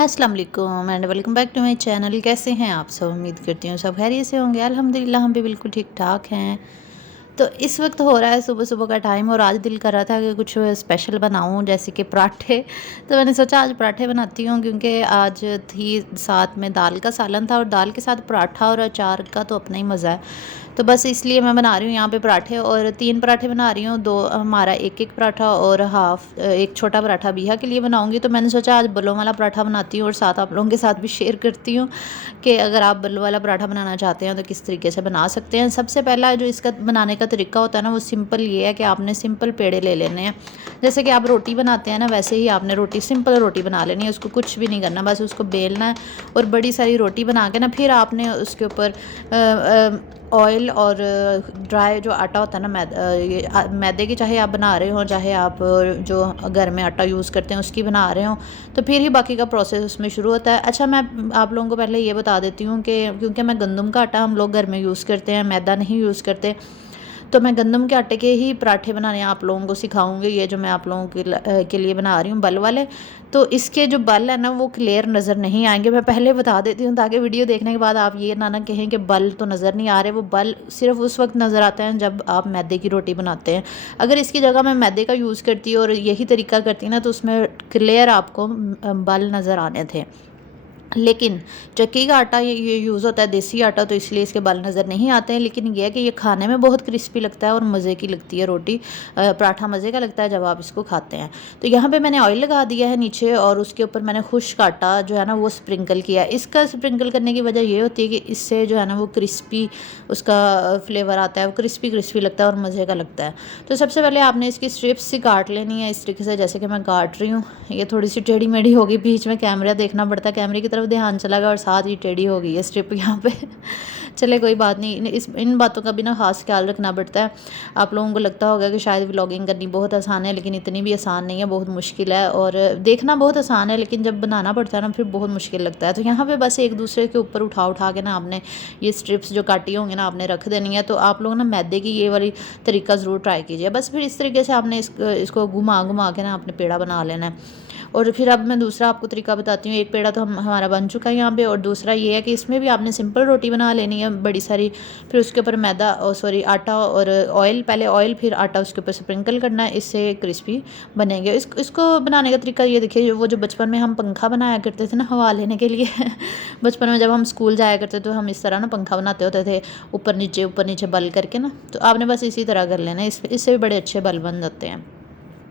अस्सलाम वालेकुम and welcome back to my channel. कैसे हैं आप सब? उम्मीद करती हूँ सब खैरियत से होंगे। अल्हम्दुलिल्लाह हम भी बिल्कुल ठीक ठाक हैं। तो इस वक्त हो रहा है सुबह सुबह का टाइम और आज दिल कर रहा था कि कुछ स्पेशल बनाऊं जैसे कि पराठे। तो मैंने सोचा आज पराठे बनाती हूँ क्योंकि आज थी साथ में दाल का सालन था और दाल के साथ पराठा और अचार का तो अपना ही मज़ा है। तो बस इसलिए मैं बना रही हूँ यहाँ पे पराठे और 3 पराठे बना रही हूँ। 2 हमारा एक पराठा और हाफ़ एक छोटा पराठा बिहा के लिए बनाऊँगी। तो मैंने सोचा आज बलों वाला पराठा बनाती हूँ और साथ आप लोगों के साथ भी शेयर करती हूँ कि अगर आप बल्लो वाला पराठा बनाना चाहते हैं तो किस तरीके से बना सकते हैं। सबसे पहला जो इसका बनाने का तरीका होता है ना वो सिंपल ये है कि आपने सिंपल पेड़े ले लेने हैं। जैसे कि आप रोटी बनाते हैं ना वैसे ही आपने सिंपल रोटी बना लेनी है। उसको कुछ भी नहीं करना, बस उसको बेलना है और बड़ी सारी रोटी बना के ना फिर आपने उसके ऊपर ऑयल और ड्राई जो आटा होता है ना ये मैदे की, चाहे आप बना रहे हो चाहे आप जो घर में आटा यूज़ करते हैं उसकी बना रहे हो, तो फिर ही बाकी का प्रोसेस उसमें शुरू होता है। अच्छा, मैं आप लोगों को पहले ये बता देती हूँ कि क्योंकि मैं गंदम का आटा हम लोग घर में यूज़ करते हैं, मैदा नहीं यूज़ करते, तो मैं गंदम के आटे के ही पराठे बनाने आप लोगों को सिखाऊंगी। ये जो मैं आप लोगों के लिए बना रही हूँ बल वाले, तो इसके जो बल है ना वो क्लियर नज़र नहीं आएंगे। मैं पहले बता देती हूँ ताकि वीडियो देखने के बाद आप ये ना कहें कि बल तो नज़र नहीं आ रहे। वो बल सिर्फ उस वक्त नज़र आते हैं जब आप मैदे की रोटी बनाते हैं। अगर इसकी जगह मैं मैदे का यूज़ करती और यही तरीका करती ना तो उसमें क्लियर आपको बल नज़र आने थे। लेकिन चक्की का आटा ये यूज़ होता है देसी आटा, तो इसलिए इसके बाल नज़र नहीं आते हैं। लेकिन यह है कि ये खाने में बहुत क्रिस्पी लगता है और मज़े की लगती है रोटी। पराठा मज़े का लगता है जब आप इसको खाते हैं। तो यहाँ पे मैंने ऑयल लगा दिया है नीचे और उसके ऊपर मैंने खुश्क आटा जो है ना वो स्प्रिंकल किया है। इसका स्प्रिंकल करने की वजह ये होती है कि इससे जो है ना वो क्रिस्पी उसका फ्लेवर आता है, वो क्रिस्पी क्रिस्पी लगता है और मज़े का लगता है। तो सबसे पहले आपने इसकी स्ट्रिप्स सी काट लेनी है इस तरीके से जैसे कि मैं काट रही हूँ। ये थोड़ी सी टेढ़ी मेढ़ी होगी, बीच में कैमरा देखना पड़ता है, कैमरे की तरफ ध्यान चला गया और साथ ही टेढ़ी हो गई है स्ट्रिप यहाँ पे। चले कोई बात नहीं, इन बातों का भी ना खास ख्याल रखना पड़ता है। आप लोगों को लगता होगा कि शायद व्लॉगिंग करनी बहुत आसान है, लेकिन इतनी भी आसान नहीं है, बहुत मुश्किल है। और देखना बहुत आसान है लेकिन जब बनाना पड़ता है ना फिर बहुत मुश्किल लगता है। तो यहाँ पे बस एक दूसरे के ऊपर उठा उठा के ना आपने ये स्ट्रिप्स जो काटी होंगी ना आपने रख देनी है। तो आप लोग ना मैदे की ये वाली तरीका ज़रूर ट्राई कीजिए। बस फिर इस तरीके से आपने इसको घुमा घुमा के ना आपने पेड़ा बना लेना है। और फिर अब मैं दूसरा आपको तरीका बताती हूँ। एक पेड़ा तो हमारा बन चुका है यहाँ पे, और दूसरा ये है कि इसमें भी आपने सिंपल रोटी बना लेनी है बड़ी सारी। फिर उसके ऊपर मैदा सॉरी आटा और ऑयल, पहले ऑयल फिर आटा उसके ऊपर स्प्रिंकल करना है, इससे क्रिस्पी बनेंगे। इसको बनाने का तरीका ये देखिए, वो जो बचपन में हम पंखा बनाया करते थे ना हवा लेने के लिए बचपन में जब हम स्कूल जाया करते तो हम इस तरह ना पंखा बनाते होते थे, ऊपर नीचे बल करके ना। तो आपने बस इसी तरह कर लेना है, इससे भी बड़े अच्छे बल बन जाते हैं।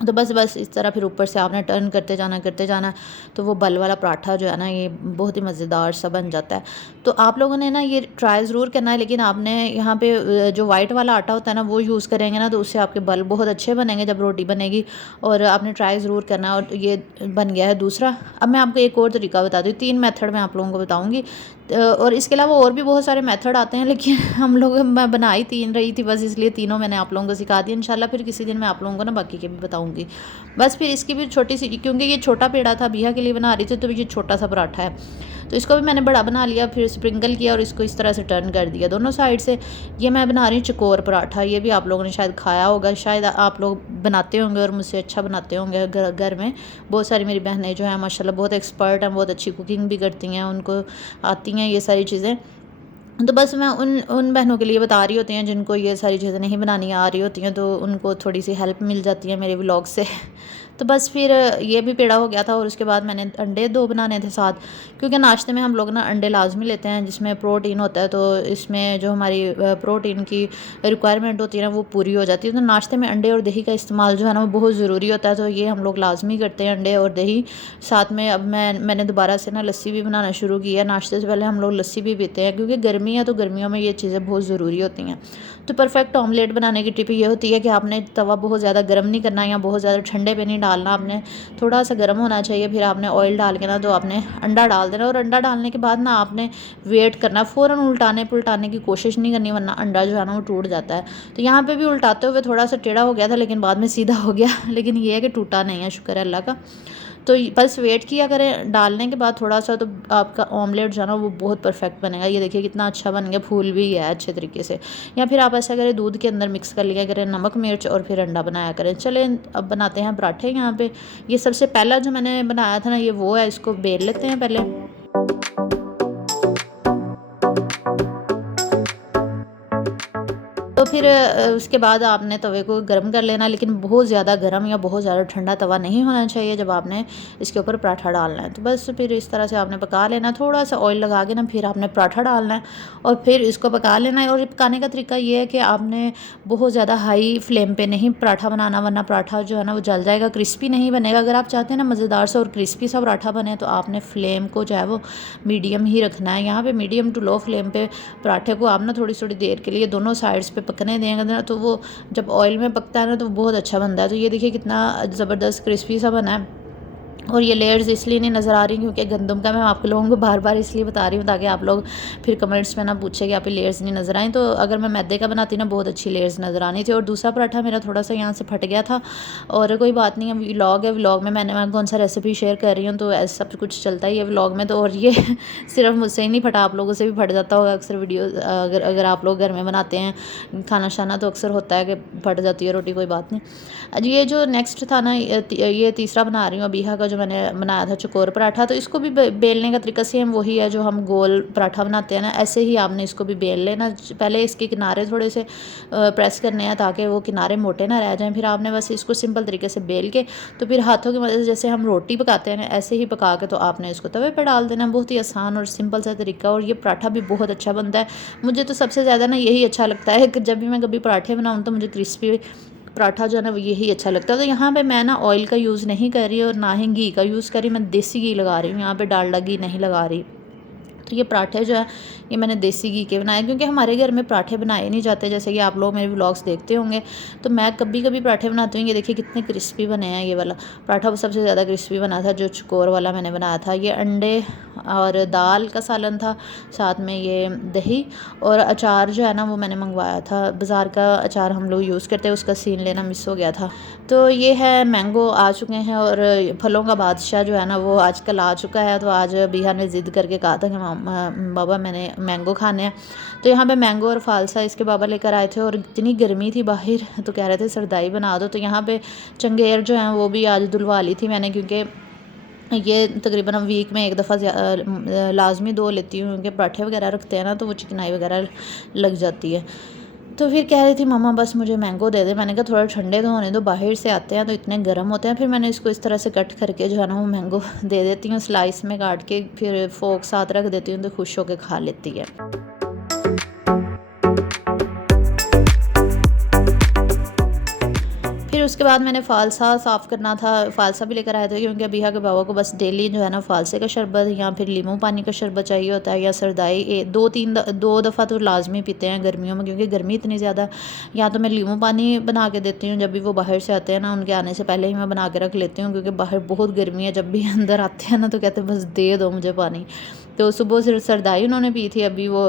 तो बस इस तरह फिर ऊपर से आपने टर्न करते जाना तो वो बल वाला पराठा जो है ना ये बहुत ही मज़ेदार सा बन जाता है। तो आप लोगों ने ना ये ट्राई ज़रूर करना है, लेकिन आपने यहाँ पे जो वाइट वाला आटा होता है ना वो यूज़ करेंगे ना तो उससे आपके बल बहुत अच्छे बनेंगे जब रोटी बनेगी। और आपने ट्राई ज़रूर करना है। और ये बन गया है दूसरा। अब मैं आपको एक और तरीका बता दूँ, 3 मेथड मैं आप लोगों को बताऊँगी। और इसके अलावा और भी बहुत सारे मेथड आते हैं, लेकिन मैं बना ही 3 रही थी बस, इसलिए तीनों मैंने आप लोगों को सिखा दिया। इंशाल्लाह फिर किसी दिन मैं आप लोगों को ना बाकी के भी बताऊंगी। बस फिर इसकी भी छोटी सी, क्योंकि ये छोटा पेड़ा था बिहा के लिए बना रही थी तो ये छोटा सा पराठा है, तो इसको भी मैंने बड़ा बना लिया, फिर स्प्रिंकल किया और इसको इस तरह से टर्न कर दिया दोनों साइड से। ये मैं बना रही हूँ चकोर पराठा। ये भी आप लोगों ने शायद खाया होगा, शायद आप लोग बनाते होंगे और मुझसे अच्छा बनाते होंगे। घर में बहुत सारी मेरी बहनें जो हैं माशाल्लाह बहुत एक्सपर्ट हैं, बहुत अच्छी कुकिंग भी करती हैं, उनको आती हैं ये सारी चीज़ें। तो बस मैं उन बहनों के लिए बता रही होती हैं जिनको ये सारी चीज़ें नहीं बनानी आ रही होती हैं, तो उनको थोड़ी सी हेल्प मिल जाती है मेरे व्लॉग से। तो बस फिर ये भी पेड़ा हो गया था और उसके बाद मैंने अंडे 2 बनाने थे साथ, क्योंकि नाश्ते में हम लोग ना अंडे लाजमी लेते हैं जिसमें प्रोटीन होता है। तो इसमें जो हमारी प्रोटीन की रिक्वायरमेंट होती है ना वो पूरी हो जाती है। तो नाश्ते में अंडे और दही का इस्तेमाल जो है ना वो बहुत ज़रूरी होता है, तो ये हम लोग लाजमी करते हैं अंडे और दही साथ में। अब मैंने दोबारा से ना लस्सी भी बनाना शुरू किया। नाश्ते से पहले हम लोग लस्सी भी पीते हैं क्योंकि गर्मी है, तो गर्मियों में ये चीज़ें बहुत ज़रूरी होती हैं। तो परफेक्ट ऑमलेट बनाने की टिप ये होती है कि आपने तवा बहुत ज़्यादा गर्म नहीं करना या बहुत ज़्यादा ठंडे पे नहीं डालना, आपने थोड़ा सा गर्म होना चाहिए। फिर आपने ऑयल डाल के ना तो आपने अंडा डाल देना, और अंडा डालने के बाद ना आपने वेट करना, फ़ौरन उल्टाने पुलटाने की कोशिश नहीं करनी वरना अंडा जो है ना वो टूट जाता है। तो यहाँ पे भी उल्टाते हुए थोड़ा सा टेढ़ा हो गया था लेकिन बाद में सीधा हो गया लेकिन ये है कि टूटा नहीं है, शुक्र है अल्लाह का। तो बस वेट किया करें, डालने के बाद थोड़ा सा, तो आपका ऑमलेट जो है ना वो बहुत परफेक्ट बनेगा। ये देखिए कितना अच्छा बन गया, फूल भी गया है अच्छे तरीके से। या फिर आप ऐसा करें, दूध के अंदर मिक्स कर लिया करें नमक मिर्च, और फिर अंडा बनाया करें। चलें अब बनाते हैं पराठे। यहाँ पे ये सबसे पहला जो मैंने बनाया था ना, ये वो है। इसको बेल लेते हैं पहले। तो फिर उसके बाद आपने तवे को गर्म कर लेना, लेकिन बहुत ज़्यादा गर्म या बहुत ज़्यादा ठंडा तवा नहीं होना चाहिए जब आपने इसके ऊपर पराठा डालना है। तो बस फिर इस तरह से आपने पका लेना, थोड़ा सा ऑयल लगा के ना, फिर आपने पराठा डालना है और फिर इसको पका लेना है। और पकाने का तरीका ये है कि आपने बहुत ज़्यादा हाई फ्लेम पे नहीं पराठा बनाना, वरना पराठा जो है ना वो जल जाएगा, क्रिस्पी नहीं बनेगा। अगर आप चाहते हैं ना मज़ेदार सा और क्रिस्पी सा पराठा बने, तो आपने फ्लेम को जो है वो मीडियम ही रखना है। यहाँ पे मीडियम टू लो फ्लेम पे पराठे को आप ना थोड़ी थोड़ी देर के लिए दोनों साइड्स पे पकने देंगे ना, तो वो जब ऑयल में पकता है ना, तो वो बहुत अच्छा बनता है। तो ये देखिए कितना ज़बरदस्त क्रिस्पी सा बना है। और ये लेयर्स इसलिए नहीं नज़र आ रही क्योंकि गंदम का मैं आप लोगों को बार बार इसलिए बता रही हूँ ताकि आप लोग फिर कमेंट्स में ना पूछे कि आप ये लेयर्स नहीं नज़र आई। तो अगर मैं मैदे का बनाती ना, बहुत अच्छी लेयर्स नज़र आनी थी। और दूसरा पराठा मेरा थोड़ा सा यहाँ से फट गया था, और कोई बात नहीं है, व्लॉग है, व्लॉग में मैं कौन सा रेसिपी शेयर कर रही हूँ, तो ऐसा सब कुछ चलता ही है व्लॉग में। तो और ये सिर्फ मुझसे ही नहीं फटा, आप लोगों से भी फट जाता होगा अक्सर वीडियो। अगर आप लोग घर में बनाते हैं खाना शाना, तो अक्सर होता है कि फट जाती है रोटी, कोई बात नहीं। ये जो नेक्स्ट था ना, ये तीसरा बना रही हूँ अबीहा का, जो मैंने बनाया था चकोर पराठा। तो इसको भी बेलने का तरीका सेम वही है जो हम गोल पराठा बनाते हैं ना, ऐसे ही आपने इसको भी बेल लेना। पहले इसके किनारे थोड़े से प्रेस करने हैं ताकि वो किनारे मोटे ना रह जाएं। फिर आपने बस इसको सिंपल तरीके से बेल के, तो फिर हाथों की मदद से जैसे हम रोटी पकाते हैं ना, ऐसे ही पका के तो आपने इसको तवे पर डाल देना। बहुत ही आसान और सिंपल सा तरीका, और ये पराठा भी बहुत अच्छा बनता है। मुझे तो सबसे ज़्यादा ना यही अच्छा लगता है कि जब भी मैं कभी पराठे बनाऊँ, तो मुझे क्रिस्पी पराठा जो है ना वो यही अच्छा लगता है। तो यहाँ पे मैं ना ऑयल का यूज़ नहीं कर रही और ना ही घी का यूज़ कर रही, मैं देसी घी लगा रही हूँ। यहाँ पे डालडा घी नहीं लगा रही। तो ये पराठे जो है, ये मैंने देसी घी के बनाए, क्योंकि हमारे घर में पराठे बनाए नहीं जाते, जैसे कि आप लोग मेरे व्लॉग्स देखते होंगे। तो मैं कभी कभी पराठे बनाती हूँ। ये देखिए कितने क्रिस्पी बने हैं। ये वाला पराठा वो सबसे ज़्यादा क्रिस्पी बना था, जो चकोर वाला मैंने बनाया था। ये अंडे और दाल का सालन था, साथ में ये दही और अचार जो है ना वो मैंने मंगवाया था। बाज़ार का अचार हम लोग यूज़ करते हैं, उसका सीन लेना मिस हो गया था। तो ये है, मैंगो आ चुके हैं, और फलों का बादशाह जो है ना वो आजकल आ चुका है। तो आज बिहार ने ज़िद करके कहा था कि बाबा मैंने मैंगो खाने हैं। तो यहाँ पे मैंगो और फालसा इसके बाबा लेकर आए थे, और इतनी गर्मी थी बाहर, तो कह रहे थे सरदाई बना दो। तो यहाँ पे चंगेर जो है वो भी आज धुलवा ली थी मैंने, क्योंकि ये तकरीबन हम वीक में एक दफ़ा लाजमी धो लेती हूँ, क्योंकि पराठे वगैरह रखते हैं ना, तो वो चिकनाई वगैरह लग जाती है। तो फिर कह रही थी मामा बस मुझे मैंगो दे दे। मैंने कहा थोड़ा ठंडे तो होने दो, बाहर से आते हैं तो इतने गर्म होते हैं। फिर मैंने इसको इस तरह से कट करके जो है ना वो मैंगो दे देती हूँ, स्लाइस में काट के, फिर फोक साथ रख देती हूँ, तो खुश होकर खा लेती है। फिर उसके बाद मैंने फ़ालसा साफ़ करना था, फ़ालसा भी लेकर आए थे, क्योंकि अबीहा के बाबा को बस डेली जो है ना फ़ालसे का शरबत या फिर लीमू पानी का शरबत चाहिए होता है, या सरदाई। दो दफ़ा तो लाजमी पीते हैं गर्मियों में, क्योंकि गर्मी इतनी ज़्यादा। या तो मैं लीमू पानी बना के देती हूँ, जब भी वो बाहर से आते हैं ना, उनके आने से पहले ही मैं बना के रख लेती हूँ, क्योंकि बाहर बहुत गर्मी है। जब भी अंदर आते हैं ना, तो कहते हैं बस दे दो मुझे पानी। तो सुबह सिर्फ सरदाई उन्होंने पी थी, अभी वो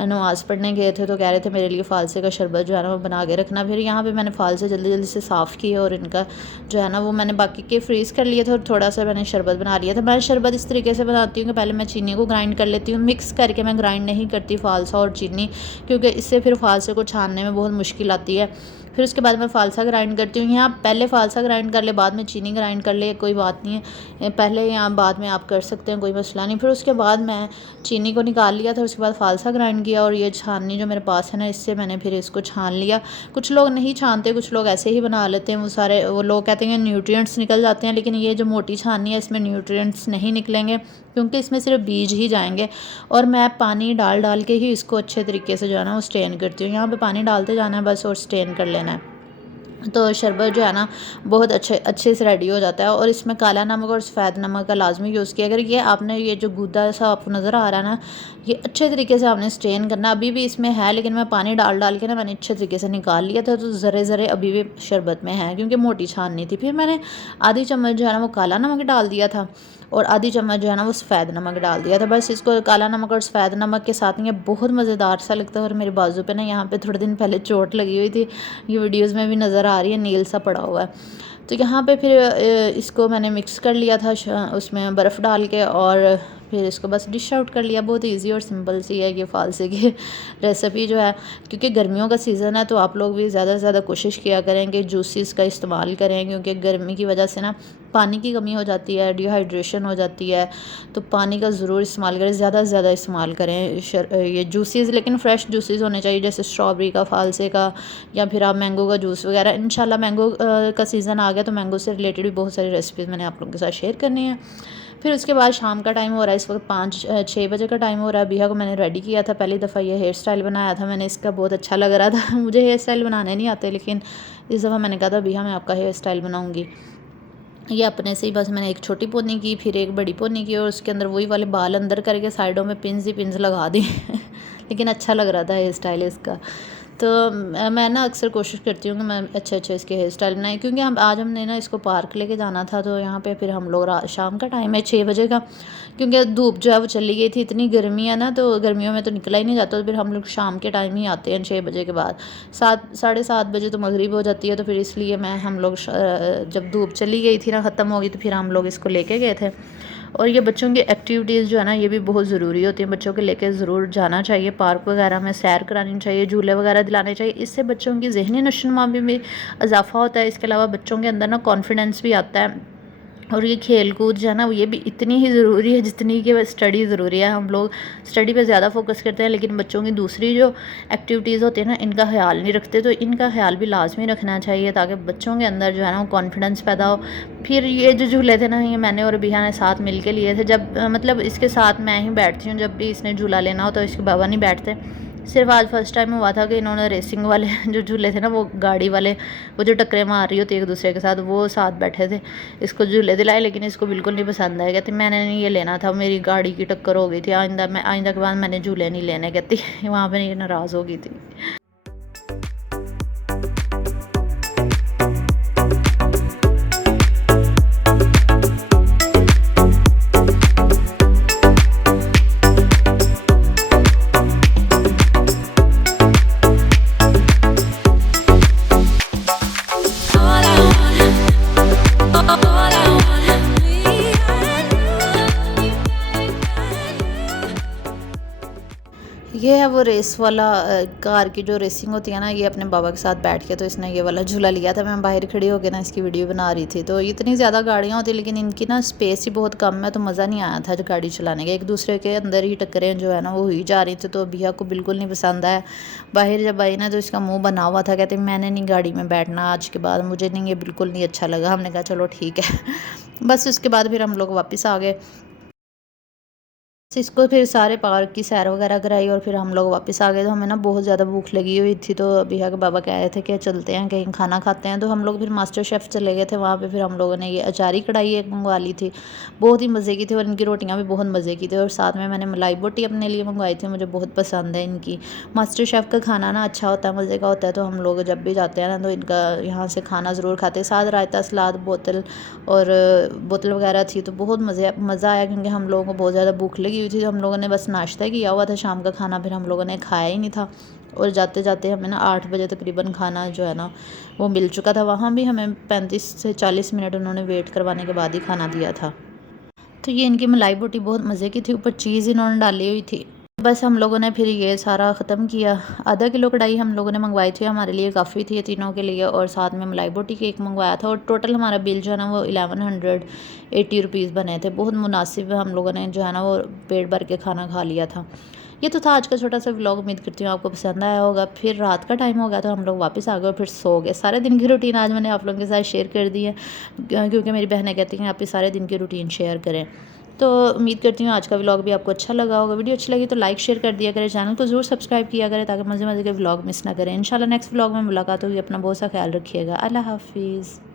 नमाज़ पढ़ने गए थे, तो कह रहे थे मेरे लिए फ़ालसे का शरबत जो है ना वो बना के रखना। फिर यहाँ पे मैंने फ़ालसे जल्दी जल्दी से साफ़ किए, और इनका जो है ना वो मैंने बाकी के फ्रीज़ कर लिए थे, और थोड़ा सा मैंने शरबत बना लिया था। मैं शरबत इस तरीके से बनाती हूँ कि पहले मैं चीनी को ग्राइंड कर लेती हूँ, मिक्स करके मैं ग्राइंड नहीं करती फ़ालसा और चीनी, क्योंकि इससे फिर फ़ालसे को छानने में बहुत मुश्किल आती है। फिर उसके बाद मैं फ़ालसा ग्राइंड करती हूँ। यहाँ पहले फ़ालसा ग्राइंड कर ले, बाद में चीनी ग्राइंड कर ले, कोई बात नहीं है, पहले या बाद में आप कर सकते हैं, कोई मसला नहीं। फिर उसके बाद मैं चीनी को निकाल लिया था, उसके बाद फ़ालसा ग्राइंड किया, और ये छाननी जो मेरे पास है ना, इससे मैंने फिर इसको छान लिया। कुछ लोग नहीं छानते, कुछ लोग ऐसे ही बना लेते हैं। वो लोग कहते हैं न्यूट्रिएंट्स निकल जाते हैं, लेकिन ये जो मोटी छाननी है इसमें न्यूट्रिएंट्स नहीं निकलेंगे, क्योंकि इसमें सिर्फ बीज ही जाएंगे। और मैं पानी डाल डाल के ही इसको अच्छे तरीके से जो है ना वो स्टेन करती हूँ। यहाँ पे पानी डालते जाना है बस, और स्टेन कर लेना है। तो शरबत जो है ना बहुत अच्छे से रेडी हो जाता है। और इसमें काला नमक और सफ़ेद नमक का लाजमी यूज़ किया। अगर ये आपने ये जो गूदा सा आपको नज़र आ रहा है ना, ये अच्छे तरीके से आपने स्ट्रेन करना। अभी भी इसमें है, लेकिन मैं पानी डाल डाल के ना मैंने अच्छे तरीके से निकाल लिया था, तो ज़रे ज़रे अभी भी शरबत में है, क्योंकि मोटी छाननी थी। फिर मैंने आधी चम्मच जो है ना वो काला नमक डाल दिया था, और आधी चम्मच जो है ना वो सफ़ेद नमक डाल दिया था। बस इसको काला नमक और सफ़ेद नमक के साथ ये बहुत मज़ेदार सा लगता है। और मेरे बाजू पे ना यहाँ पे थोड़े दिन पहले चोट लगी हुई थी, ये वीडियोस में भी नज़र आ रही है, नील सा पड़ा हुआ है। तो यहाँ पे फिर इसको मैंने मिक्स कर लिया था उसमें बर्फ़ डाल के, और फिर इसको बस डिश आउट कर लिया। बहुत इजी और सिंपल सी है ये फ़ालसे की रेसिपी जो है। क्योंकि गर्मियों का सीज़न है तो आप लोग भी ज़्यादा से ज़्यादा कोशिश किया करें कि जूसेस का इस्तेमाल करें, क्योंकि गर्मी की वजह से ना पानी की कमी हो जाती है, डिहाइड्रेशन हो जाती है। तो पानी का ज़रूर इस्तेमाल करें, ज़्यादा से ज़्यादा इस्तेमाल करें ये जूसेस, लेकिन फ़्रेश जूसेस होने चाहिए, जैसे स्ट्रॉबेरी का, फ़ालसे का, या फिर आप मैंगो का जूस वगैरह। इंशाल्लाह मैंगो का सीज़न आ गया तो मैंगो से रिलेटेड भी बहुत सारी रेसिपीज़ मैंने आप लोगों के साथ शेयर करनी है। फिर उसके बाद शाम का टाइम हो रहा है, इस वक्त 5-6 बजे का टाइम हो रहा है। बिहा को मैंने रेडी किया था, पहली दफ़ा ये हेयर स्टाइल बनाया था मैंने, इसका बहुत अच्छा लग रहा था मुझे हेयर स्टाइल बनाने नहीं आते, लेकिन इस दफ़ा मैंने कहा था बिहा मैं आपका हेयर स्टाइल बनाऊँगी। ये अपने से ही बस मैंने एक छोटी पोनी की, फिर एक बड़ी पोनी की, और उसके अंदर वही वाले बाल अंदर करके साइडों में पिन्स ही पिन्स लगा दी लेकिन अच्छा लग रहा था हेयर स्टाइल इसका। तो मैं ना अक्सर कोशिश करती हूँ कि मैं अच्छे इसके हेयर स्टाइल बनाए, क्योंकि आज हमने ना इसको पार्क लेके जाना था। तो यहाँ पे फिर हम लोग शाम का टाइम है 6 बजे का, क्योंकि धूप जो है वो चली गई थी, इतनी गर्मी है ना, तो गर्मियों में तो निकला ही नहीं जाता। तो फिर हम लोग शाम के टाइम ही आते हैं 6 बजे के बाद। 7-7:30 बजे तो मगरिब हो जाती है, तो फिर इसलिए हम लोग जब धूप चली गई थी ना, ख़त्म हो गई, तो फिर हम लोग इसको लेके गए थे। और ये बच्चों की एक्टिविटीज़ जो है ना, ये भी बहुत ज़रूरी होती है, बच्चों के लेके ज़रूर जाना चाहिए, पार्क वगैरह में सैर करानी चाहिए, झूले वगैरह दिलाने चाहिए। इससे बच्चों की ज़हनी नशोनुमा में इजाफा होता है। इसके अलावा बच्चों के अंदर ना कॉन्फिडेंस भी आता है। और ये खेल कूद जो है ना, ये भी इतनी ही ज़रूरी है जितनी कि स्टडी ज़रूरी है। हम लोग स्टडी पे ज़्यादा फोकस करते हैं, लेकिन बच्चों की दूसरी जो एक्टिविटीज़ होती है ना, इनका ख्याल नहीं रखते। तो इनका ख्याल भी लाजमी रखना चाहिए, ताकि बच्चों के अंदर जो है ना वो कॉन्फिडेंस पैदा हो। फिर ये जो झूले थे ना, ये मैंने और बिहा ने साथ मिल के लिए थे। जब मतलब इसके साथ मैं ही बैठती हूँ, जब भी इसने झूला लेना हो तो इसके बाबा नहीं बैठते। सिर्फ आज फर्स्ट टाइम हुआ था कि इन्होंने रेसिंग वाले जो झूले थे ना, वो गाड़ी वाले, वो जो टक्करें मार रही होती है एक दूसरे के साथ, वो साथ बैठे थे, इसको झूले दिलाए, लेकिन इसको बिल्कुल नहीं पसंद आया। कहती मैंने नहीं ये लेना था, मेरी गाड़ी की टक्कर हो गई थी, आइंदा के बाद मैंने झूले नहीं लेने, कहती वहाँ पर ये नाराज़ हो गई थी। ये है वो रेस वाला कार की जो रेसिंग होती है ना, ये अपने बाबा के साथ बैठ के तो इसने ये वाला झूला लिया था। मैं बाहर खड़ी होकर ना इसकी वीडियो बना रही थी। तो इतनी ज़्यादा गाड़ियाँ होती, लेकिन इनकी ना स्पेस ही बहुत कम है, तो मज़ा नहीं आया था गाड़ी चलाने का। एक दूसरे के अंदर ही टक्करें जो है ना वो हुई जा रही थी। तो भैया को बिल्कुल नहीं पसंद आया। बाहर जब आई ना तो इसका मुँह बना हुआ था, कहते मैंने नहीं गाड़ी में बैठना आज के बाद, मुझे नहीं, ये बिल्कुल नहीं अच्छा लगा। हमने कहा चलो ठीक है बस उसके बाद फिर हम लोग वापस आ गए। इसको फिर सारे पार्क की सैर वगैरह कराई और फिर हम लोग वापस आ गए। तो हमें ना बहुत ज़्यादा भूख लगी हुई थी, तो बिहा के बाबा कह रहे थे कि चलते हैं कहीं खाना खाते हैं। तो हम लोग फिर मास्टर शेफ़ चले गए थे। वहाँ पे फिर हम लोगों ने ये अचारी कढ़ाई एक मंगवा ली थी, बहुत ही मज़े की थी, और इनकी रोटियाँ भी बहुत मज़े की थी। और साथ में मैंने मलाई बोटी अपने लिए मंगवाई थी, मुझे बहुत पसंद है इनकी। मास्टर शेफ़ का खाना ना अच्छा होता है, मज़े का होता है। तो हम लोग जब भी जाते हैं ना तो इनका यहाँ से खाना ज़रूर खाते हैं। साथ रायता, सलाद, बोतल वगैरह थी, तो बहुत मज़ा आया, क्योंकि हम लोगों को बहुत ज़्यादा भूख लगी हुई थी। तो हम लोगों ने बस नाश्ता किया हुआ था, शाम का खाना फिर हम लोगों ने खाया ही नहीं था। और जाते जाते हमें ना 8 बजे तकरीबन खाना जो है ना वो मिल चुका था। वहाँ भी हमें 35 से 40 मिनट उन्होंने वेट करवाने के बाद ही खाना दिया था। तो ये इनकी मलाई बोटी बहुत मज़े की थी, ऊपर चीज़ इन्होंने डाली हुई थी। बस हम लोगों ने फिर ये सारा ख़त्म किया। आधा किलो कढ़ाई हम लोगों ने मंगवाई थी, हमारे लिए काफ़ी थी तीनों के लिए, और साथ में मलाई बोटी केक मंगवाया था। और टोटल हमारा बिल जो है ना वो 1180 रुपीज़ बने थे। बहुत मुनासिब हम लोगों ने जो है ना वो पेट भर के खाना खा लिया था। ये तो था आज का छोटा सा व्लॉग। उम्मीद करती हूँ आपको पसंद आया होगा। फिर रात का टाइम हो गया तो हम लोग वापस आ गए और फिर सो गए। सारे दिन की रूटीन आज मैंने आप लोगों के साथ शेयर कर दी है, क्योंकि मेरी बहनें कहती हैं आप इस सारे दिन की रूटीन शेयर करें। तो उम्मीद करती हूँ आज का व्लॉग भी आपको अच्छा लगा होगा। वीडियो अच्छी लगी तो लाइक शेयर कर दिया करें, चैनल को ज़रूर सब्सक्राइब किया करें, ताकि मज़े मज़े के व्लॉग मिस ना करें। इंशाल्लाह नेक्स्ट व्लॉग में मुलाकात होगी। अपना बहुत सा ख्याल रखिएगा। अल्लाह हाफिज़।